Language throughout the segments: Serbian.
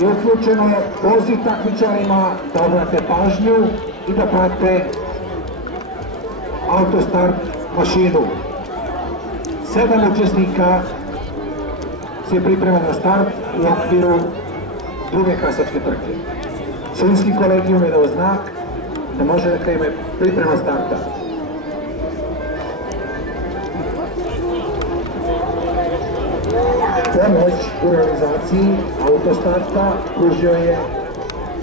i uključeno je poziv takmičarima da obrate pažnju i da prate autostart mašinu. 7 učesnika se priprema na start u okviru druge kasačke trke. Šumski kolegijum je dao znak da može da krene priprema starta. Pomoć u realizaciji autostarta pružio je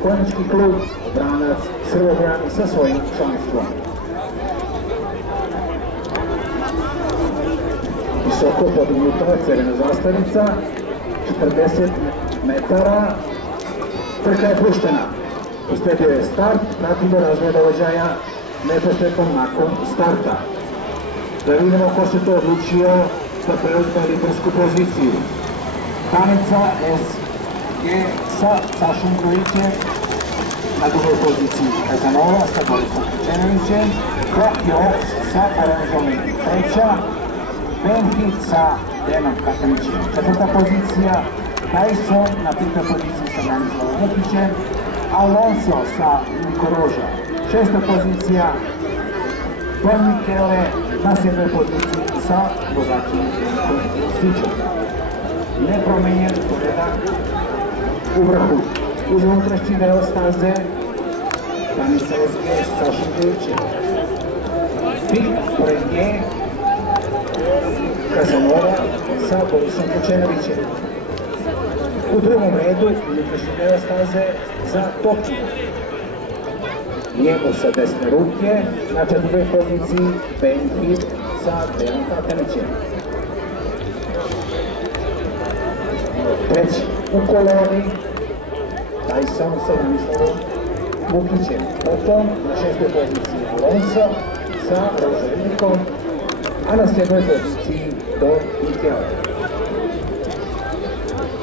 konjički klub Branac Srbobran sa svojim članstvom. Visoko podignuta crvena zastavica, 40 metara, trka je puštena. Usledio je start, pratimo razvoj događaja neposredno nakon starta. Da vidimo ko se to odlučio da preuzme lidersku poziciju. Danica SG sa Sašom Grujićem na drugoj poziciji. Kazanova sa Borisom Kučenovićem, Tokio sa Oranžom treća, Benhit sa Denom Katanićem četvrta pozicija, Tyson na petoj poziciji sa Branislavom Vukićem, Alonso sa Niko Roža šesta pozicija, Don Michele na sedmoj poziciji sa vozačem Nikom Stićem. Nepromenjen poredak u vrhu. Uz unutrašnji deo staze Danica SG sa Sašom Grujićem. Pik pored nje Kazanova sa Borisom Kučenovićem. U drugom redu unutrašnji deo staze za Tokio. Njemu sa desne ruke na četvrtoj poziciji Benhit sa Denom Katanićem. Treći u koloni Tyson sa Branislavom Vukićem. Potom na šestoj poziciji Alonso sa Roženikom, a na sedmoj poziciji Don Michele.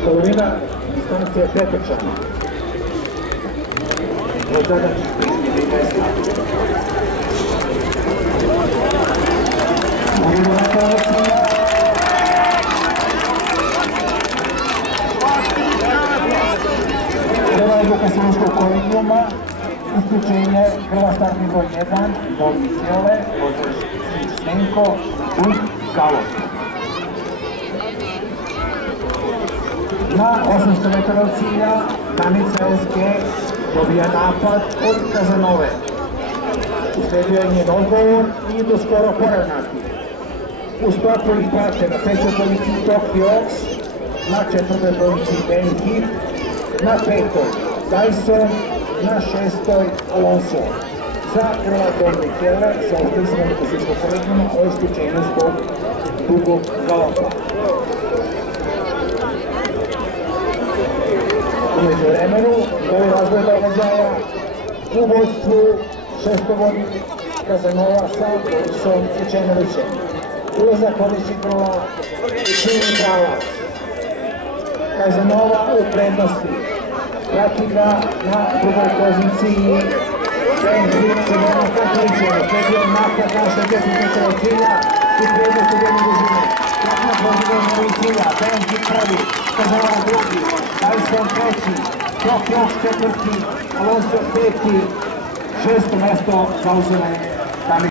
Polovina distancije je pretrčana. Vozač prispjeli mesta. Prva odluka Šumskog kolegijuma, isključenje prva startni broj 1, Don Michele, vozač Stenko, u galop. Na 800 metara od cilja, Danica SG dobija napad od Kazanove. Usledio je njen odgovor i do skoro poravnati. U stopu ih prate na trećoj poziciji Tokio, na četvrtoj poziciji Benhit, na petoj Tyson, na šestoj Alonso. Za prva Don Michele sa ostavljenom Šumskog kolegijuma o isključenju zbog dugog galopa. Umeđu vremenu, novi razvoj događaja u vođstvu šestovodi Kazanova sa Borisom Kučenovićem. Ulazak odličnih broja i ciljni pravac. Kazanova u prednosti. Prati ga na drugoj poziciji Benhit sa Denom Katanićem. Usledio je napad na 60 metara od cilja i prednost u jednu dužine. Kakva pozivanja ovih cilja, Benhit prvi, Kazanova drugi, Tyson treći, Tokio četvrti, Alonso peti, šesto mesto zauzela je